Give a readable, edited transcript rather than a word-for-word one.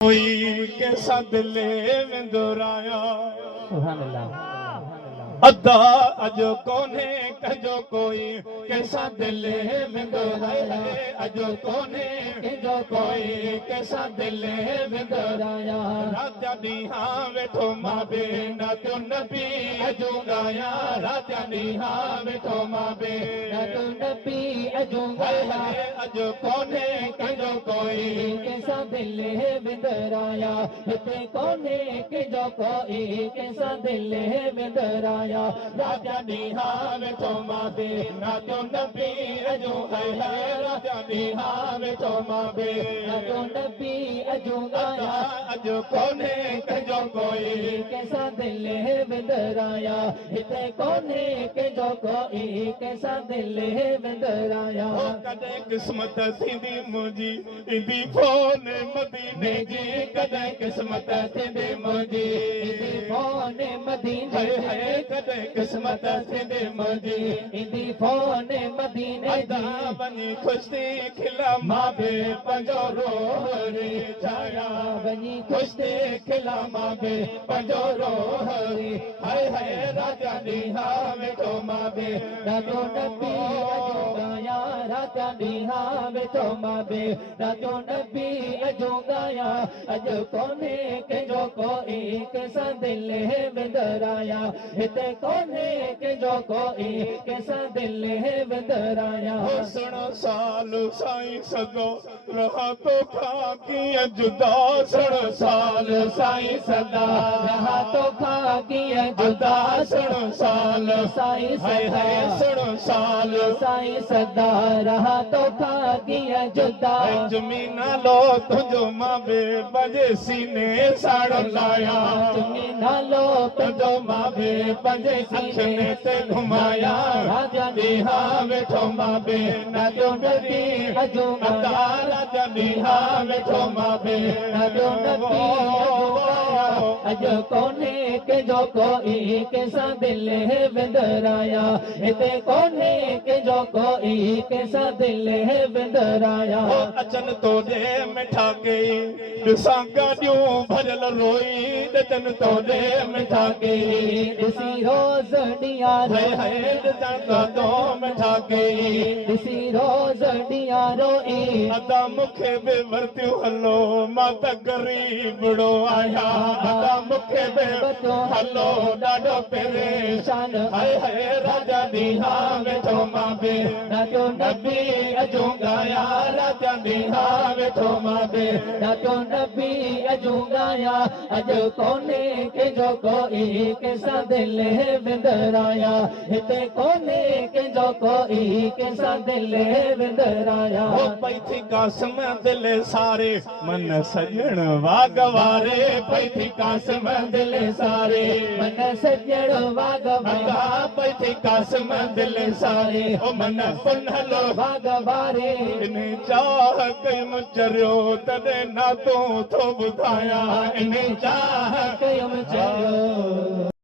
कोई कैसा दिले में दोराया सुभान अल्लाह अदा अजो कोने कजो कोई कैसा दिले में दोराया अजो कोने कजो कोई कैसा दिले में दोराया राजा नीहा वेठो माबे ना तो नबी अजो गाया राजा नीहा वेठो माबे ना तो नबी अजो गाया अजो कोने कजो कोई कैसा दिल है विदराया हिते कोने के जो कोई कैसा दिल है विदराया राजा नीहा वेठो माबे ना तो नबी अजो गाया राजा नीहा वेठो माबे ना तो नबी अजो गाया अजो कोने कजो कोई कैसा दिल है विदराया हिते कोने के जो कोई कैसा दिल है विदराया कदे किस्मत थींदी मुंहिंजी ईंदी फोन मदीने जी कदे किस्मत थींदी मुंहिंजी ईंदी फोन मदीने हाय कदे किस्मत थींदी मुंहिंजी ईंदी फोन मदीने अदा वञी खुशी खिला माबे पंजो रोहरी छाया वञी खुशी खिला माबे पंजो रोहरी हाय हाय राजा नीहा वेठो माबे राजो नबी अजो गाया राजा नीहा वेठो माबे राजो नबी अजो गाया अजो कोने के जो कोई कैसा दिल है विदराया हिते कोने के जो कोई कैसा दिल है विदराया सुनो साल साईं सदो रहा तो खा कीअं जुदा सुनो साल साईं सदा रहा तो खा किया जुदा सुनो साल साईं हाय हाय सदा सुनो साल साईं सदा रहा तो खा किया जुदा जमीना लो तुझो माबे बजे सीने साड़ लाया तुम्हें नालो तुझो माबे बजे सीने ते घुमाया राजा नीहा वेठो माबे नाजो नबी अजो अदा राजा नीहा वेठो माबे नाजो नबी अजो कोने के जो कोई कैसा दिल है विदराया हिते कोने के जो कोई कैसा दिल है विदराया अचन तोड़े मिठा गई ॾिसां गाॾियूं भरियल रोई अचन तोड़े मिठा गई ॾिसी रोज़ ॾिया हाय हाय ॾिसां गाॾो मिठा गई ॾिसी रोज़ ॾिया रोई अदा मूंखे बि वरतियूं हलो मां त ग़रीबड़ो आहियां अदा मूंखे बि हलो ॾाढो परेशान हाय हाय राजा नीहा वेठो माबे राजो नबी अजो गाया राजा नीहा वेठो माबे राजो नबी अजो गाया अजो कोने के जो कोई कैसा दिल है विदराया हिते कोने के जो कोई कैसा दिल है विदराया ओ पई थी कासम दिल सारे मन सजण वागवारे पई थी कासम दिल सारे मन सजण वागवारे अदा पई थी कासम दिल सारे ओ मन पुनहलो वागवारे इन चाह कयम चरियो तॾहिं ना तूं थो ॿुधायां इन चाह कयम चयो